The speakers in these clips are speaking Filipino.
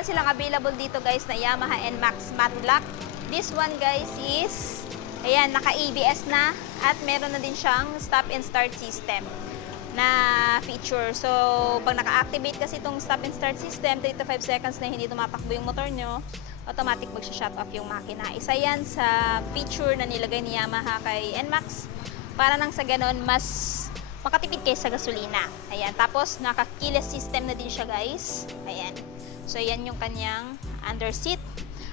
meron silang available dito guys na Yamaha NMAX Matte Black. This one guys is, ayan, naka-ABS na at meron na din siyang stop and start system na feature. So, pag naka-activate kasi itong stop and start system, 3 to 5 seconds na hindi tumatakbo yung motor nyo, automatic mag-shut off yung makina. Isa yan sa feature na nilagay ni Yamaha kay NMAX para nang sa ganon mas makatipid kayo sa gasolina. Ayan. Tapos, naka-keyless system na din siya guys. Ayan. So, yan yung kanyang under seat.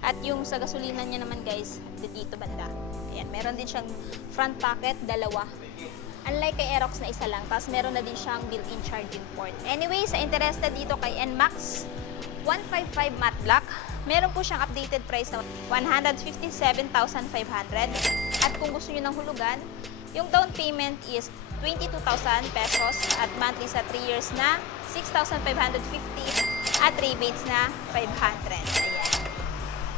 At yung sa gasolina niya naman guys, dito banda. Ayan, meron din siyang front pocket, dalawa. Unlike kay Aerox na isa lang, tapos meron na din siyang built-in charging port. Anyway, sa interested dito kay NMAX 155 Matte Black, meron po siyang updated price na 157,500. At kung gusto niyo ng hulugan, yung down payment is 22,000 pesos at monthly sa 3 years na 6,550 at rebates na 500. Ayan.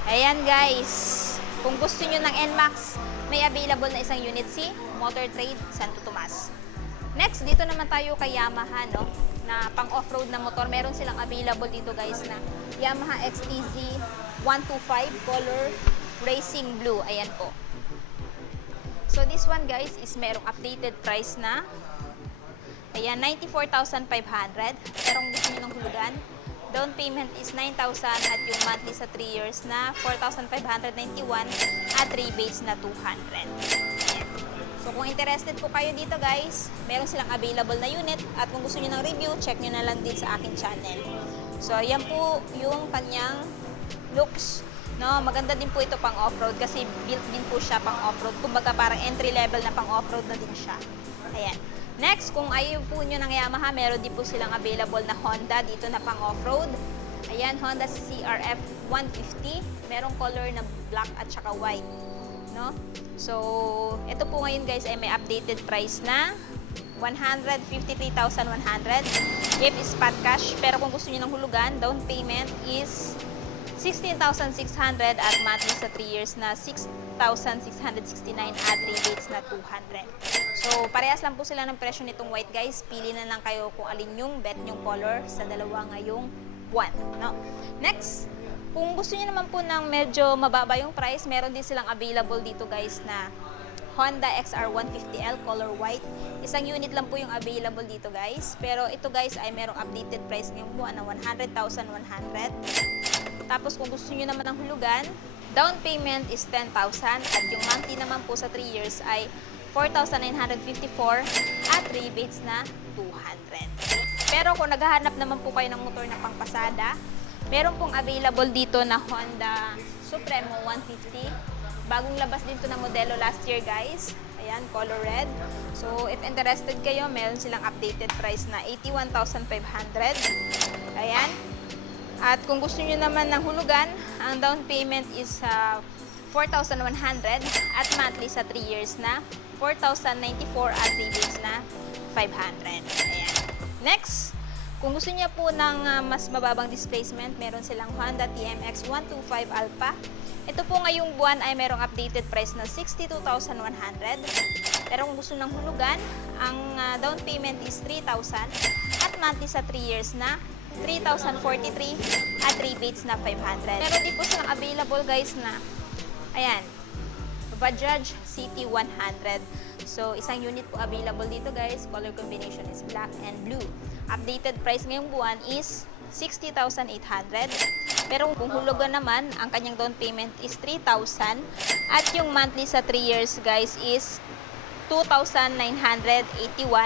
Ayan guys, kung gusto nyo ng NMAX, may available na isang unit si Motor Trade Santo Tomas. Next, dito naman tayo kay Yamaha, no? Na pang off-road na motor. Meron silang available dito guys na Yamaha XTZ 125 color racing blue. Ayan po. So this one guys is merong updated price na, ayan, 94,500. Pero kung gusto nyo ng hulugan, down payment is 9,000 at yung monthly sa 3 years na 4,591 at rebates na 200. Ayan. So kung interested po kayo dito guys, meron silang available na unit at kung gusto niyo ng review, check nyo na lang din sa akin channel. So ayan po yung kanyang looks. No, maganda din po ito pang off-road kasi built din po siya pang off-road. Kumbaga parang entry level na pang off-road na din siya. Ayan. Next, kung ayaw po nyo ng Yamaha, meron din po silang available na Honda dito na pang off-road. Ayan, Honda CRF 150. Merong color na black at saka white. No? So, ito po ngayon guys ay may updated price na 153,100. If is spot cash. Pero kung gusto nyo ng hulugan, down payment is 16,600 at monthly sa 3 years na 6,669 at rebates na 200. So, parehas lang po sila ng presyo nitong white guys. Pili na lang kayo kung alin yung bet yung color sa dalawa ngayong buwan. No? Next, kung gusto niyo naman po ng medyo mababa yung price, meron din silang available dito guys na Honda XR 150L color white. Isang unit lang po yung available dito guys. Pero ito guys ay merong updated price ngayong buwan na 100,100. Tapos kung gusto niyo naman ng hulugan, down payment is 10,000 at yung monthly naman po sa 3 years ay 4,954 at rebates na 200. Pero kung naghahanap naman po kayo ng motor na pangpasada, meron pong available dito na Honda Supremo 150. Bagong labas din to na modelo last year guys. Ayan, color red. So if interested kayo, meron silang updated price na 81,500. Ayan. At kung gusto niyo naman ng hulugan, ang down payment is 4,100 at monthly sa 3 years na 4,094 at rebates na 500. Ayan. Next, kung gusto niya po ng mas mababang displacement, meron silang Honda TMX 125 Alpha. Ito po ngayong buwan ay merong updated price na 62,100. Pero kung gusto ng hulugan, ang down payment is 3,000 at monthly sa 3 years na 3,043 at rebates na 500. Meron din po silang available guys na, ayan, Bajaj City 100. So, isang unit po available dito guys. Color combination is black and blue. Updated price ngayong buwan is 60,800. Pero kung hulugan naman, ang kanyang down payment is 3,000 at yung monthly sa 3 years guys is 2,981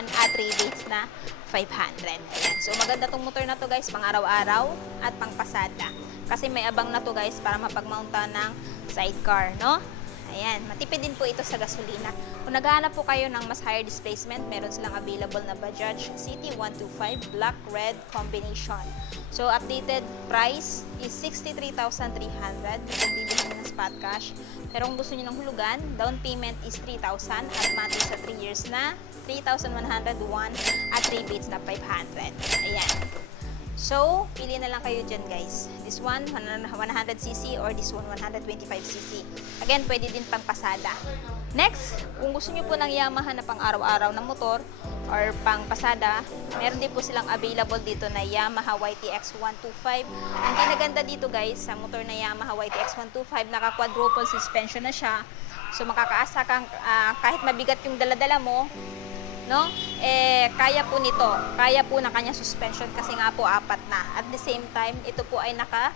at rebates na 500. Ayan. So, maganda tong motor na to guys, pang araw-araw at pang pasada. Kasi may abang na to guys para mapag-mounta ng sidecar, no? Ayan, matipid din po ito sa gasolina. Kung naghahanap po kayo ng mas higher displacement, meron silang available na Bajaj City 125 black-red combination. So, updated price is 63,300 kung bibili ng spot cash. Pero kung gusto niyo ng hulugan, down payment is 3,000 at monthly sa 3 years na 3,101 at rebates na 500. Ayan. So, pili na lang kayo dyan guys. This one, 100cc or this one, 125cc. Again, pwede din pang pasada. Next, kung gusto nyo po ng Yamaha na pang araw-araw na motor, or pang pasada, meron din po silang available dito na Yamaha YTX 125. Ang kinaganda dito guys, sa motor na Yamaha YTX 125, naka-quadruple suspension na siya. So makakaasa kang kahit mabigat yung dala-dala mo, no? Kaya po nito. Kaya po ng kanyang suspension kasi nga po apat na. At the same time, ito po ay naka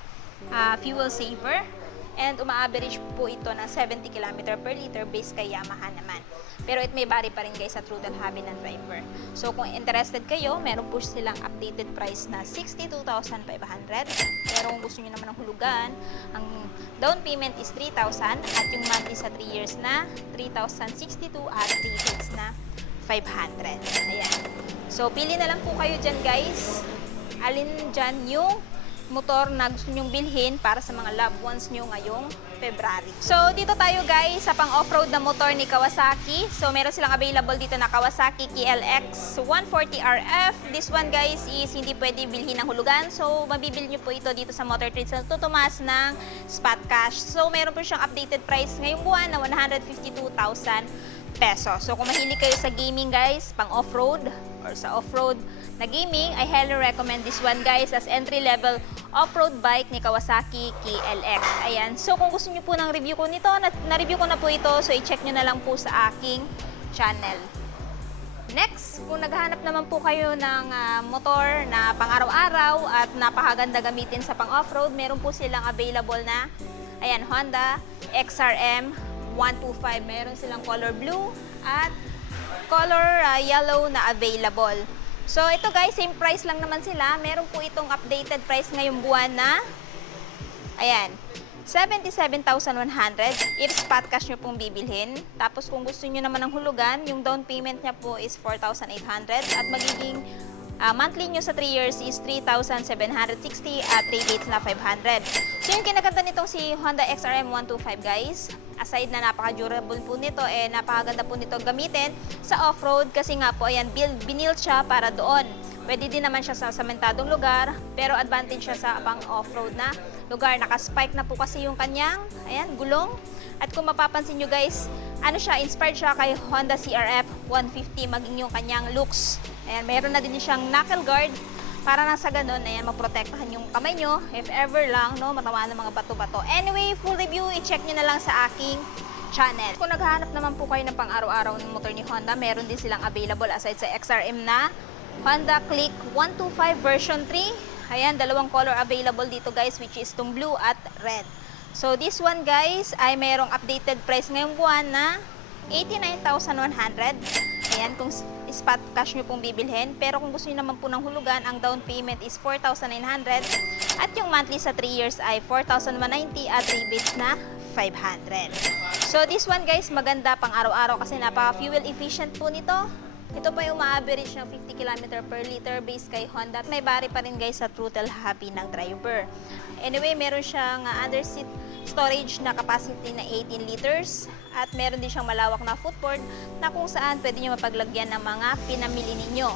fuel saver and uma-average po ito ng 70 km per liter based kay Yamaha naman. Pero it may vary pa rin guys sa throttle hobby ng driver. So kung interested kayo, meron po silang updated price na 62,500. Pero kung gusto niyo naman ng hulugan, ang down payment is 3,000 at yung monthly sa 3 years na 3,062 at rebates na 500. Ayan. So, pili na lang po kayo dyan guys. Alin dyan yung motor na gusto nyong bilhin para sa mga loved ones nyo ngayong February. So, dito tayo guys sa pang-offroad na motor ni Kawasaki. So, meron silang available dito na Kawasaki KLX 140RF. This one guys is hindi pwede bilhin ng hulugan. So, mabibili nyo po ito dito sa Motor Trade sa Tutumas ng spot cash. So, meron po siyang updated price ngayong buwan na 152,000 pesos. So, kung mahilig kayo sa gaming guys, pang off-road or sa off-road na gaming, I highly recommend this one guys as entry-level off-road bike ni Kawasaki KLX. Ayan. So, kung gusto niyo po ng review ko nito, na-review ko na po ito, so i-check nyo na lang po sa aking channel. Next, kung naghahanap naman po kayo ng motor na pang-araw-araw at napakaganda gamitin sa pang-off-road, meron po silang available na, ayan, Honda XRM 125. Meron silang color blue at color yellow na available. So, ito guys, same price lang naman sila. Meron po itong updated price ngayong buwan na, ayan, 77,100 if spot cash nyo pong bibilhin. Tapos kung gusto nyo naman ng hulugan, yung down payment niya po is 4,800 at magiging monthly nyo sa 3 years is 3,760 at rebates na 500. So yung kinaganda nitong si Honda XRM 125 guys, aside na napaka-durable po nito, napakaganda po nito gamitin sa off-road kasi nga po, ayan, binild siya para doon. Pwede din naman siya sa samentadong lugar, pero advantage siya sa pang off-road na lugar. Naka-spike na po kasi yung kanyang, ayan, gulong. At kung mapapansin nyo guys, ano siya, inspired siya kay Honda CRF 150 maging yung kanyang looks. Ayan, mayroon na din siyang knuckle guard para nang sa ganun, ayan, maprotektahan yung kamay nyo if ever lang, no, matamaan ng mga bato-bato. Anyway, full review, i-check nyo na lang sa aking channel. Kung naghahanap naman po kayo ng pang-araw-araw ng motor ni Honda, meron din silang available aside sa XRM na Honda Click 125 version 3. Ayan, dalawang color available dito guys, which is itong blue at red. So this one guys ay mayroong updated price ngayong buwan na 89,100. Ayan, kung spot cash nyo pong bibilhin. Pero kung gusto nyo naman po ng hulugan, ang down payment is 4,900 at yung monthly sa 3 years ay 4,190 at rebates na 500. So this one guys, maganda pang araw-araw kasi napaka-fuel efficient po nito. Ito pa yung ma-average ng 50 km per liter based kay Honda. May bari pa rin guys sa throttle hobby ng driver. Anyway, meron siyang under seat storage na capacity na 18 liters at meron din siyang malawak na footboard na kung saan pwede nyo mapaglagyan ng mga pinamili ninyo.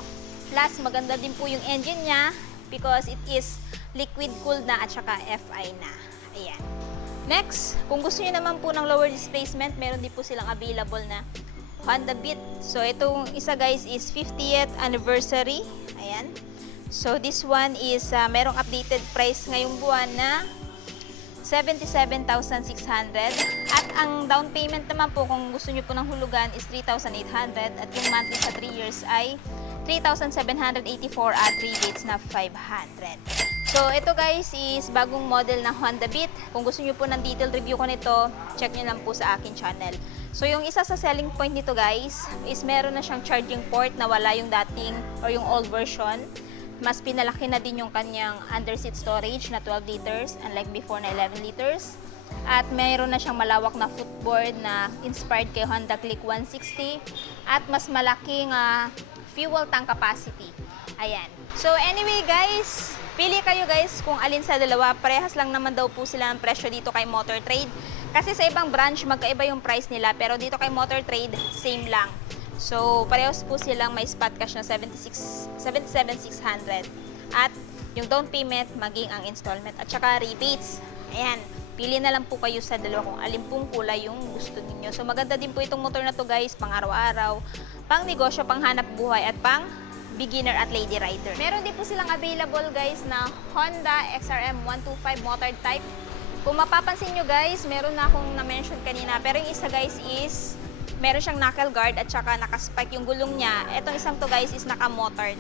Plus, maganda din po yung engine niya because it is liquid cooled na at saka FI na. Ayan. Next, kung gusto nyo naman po ng lower displacement, meron din po silang available na Honda Beat. So, itong isa guys is 50th anniversary. Ayan. So, this one is merong updated price ngayong buwan na 77,600. At ang down payment naman po kung gusto nyo po ng hulugan is 3,800 at yung monthly sa 3 years ay 3,784 at rebates na 500. So, ito guys is bagong model na Honda Beat. Kung gusto nyo po ng detailed review ko nito, check nyo lang po sa akin channel. So, yung isa sa selling point nito guys is meron na siyang charging port na wala yung dating or yung old version. Mas pinalaki na din yung kanyang underseat storage na 12 liters unlike before na 11 liters. At mayroon na siyang malawak na footboard na inspired kay Honda Click 160 at mas malaking fuel tank capacity. Ayan. So anyway guys, pili kayo guys kung alin sa dalawa. Parehas lang naman daw po sila ng presyo dito kay Motor Trade. Kasi sa ibang branch, magkaiba yung price nila. Pero dito kay Motor Trade, same lang. So, parehas po silang may spot cash na 77,600. At yung down payment, maging ang installment. At saka rebates. Ayan. Pili na lang po kayo sa dalawa kung alin pong kulay yung gusto ninyo. So, maganda din po itong motor na to guys, pang araw-araw. pang negosyo, pang hanap buhay, at pang beginner at lady rider. Meron din po silang available guys na Honda XRM 125 motor type. Kung mapapansin nyo guys, meron na akong na-mention kanina, pero yung isa guys is meron siyang knuckle guard at saka nakaspike yung gulong niya. Etong isang to guys is naka-motored.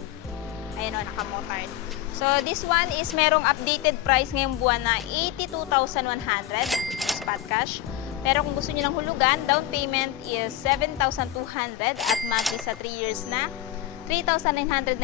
Ayan o, naka-motored. So this one is merong updated price ngayong buwan na 82,100 spot cash. Pero kung gusto niyo ng hulugan, down payment is 7,200 at monthly sa 3 years na 3,999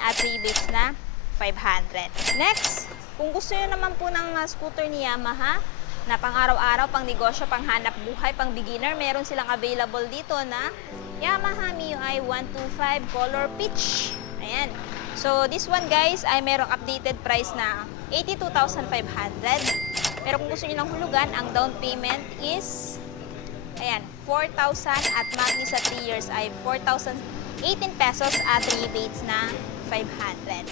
at rebates na 500. Next, kung gusto niyo naman po ng scooter ni Yamaha na pang araw-araw, pang negosyo, pang hanap buhay, pang beginner, meron silang available dito na Yamaha MIUI 125 Color Peach. Ayan. So, this one guys ay merong updated price na 82,500. Pero kung gusto niyo ng hulugan, ang down payment is ayan, 4,000 at monthly sa 3 years ay 4,018 pesos at rebates na 500.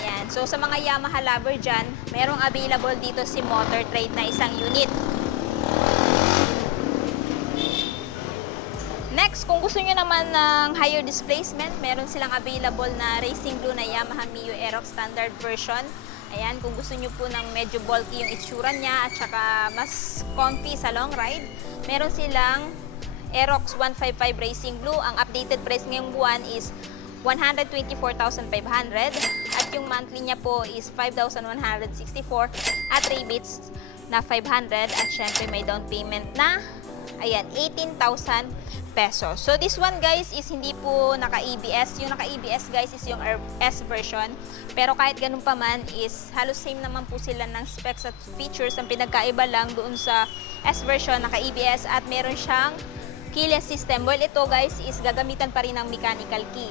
Ayan. So, sa mga Yamaha lover dyan, merong available dito si Motor Trade na isang unit. Next, kung gusto nyo naman ng higher displacement, meron silang available na Racing Blue na Yamaha Mio Aerox Standard version. Ayan, kung gusto nyo po ng medyo bulky yung itsura niya at saka mas comfy sa long ride, meron silang Aerox 155 Racing Blue. Ang updated price ngayong buwan is 124,500 at yung monthly niya po is 5,164 at rebates na 500 at syempre may down payment na ayan, 18,000 pesos. So this one guys is hindi po naka-ABS. Yung naka-ABS guys is yung S version. Pero kahit ganun pa man is halos same naman po sila ng specs at features. Ang pinagkaiba lang doon sa S version naka-ABS at meron siyang keyless system. Well, ito guys is gagamitan pa rin ng mechanical key.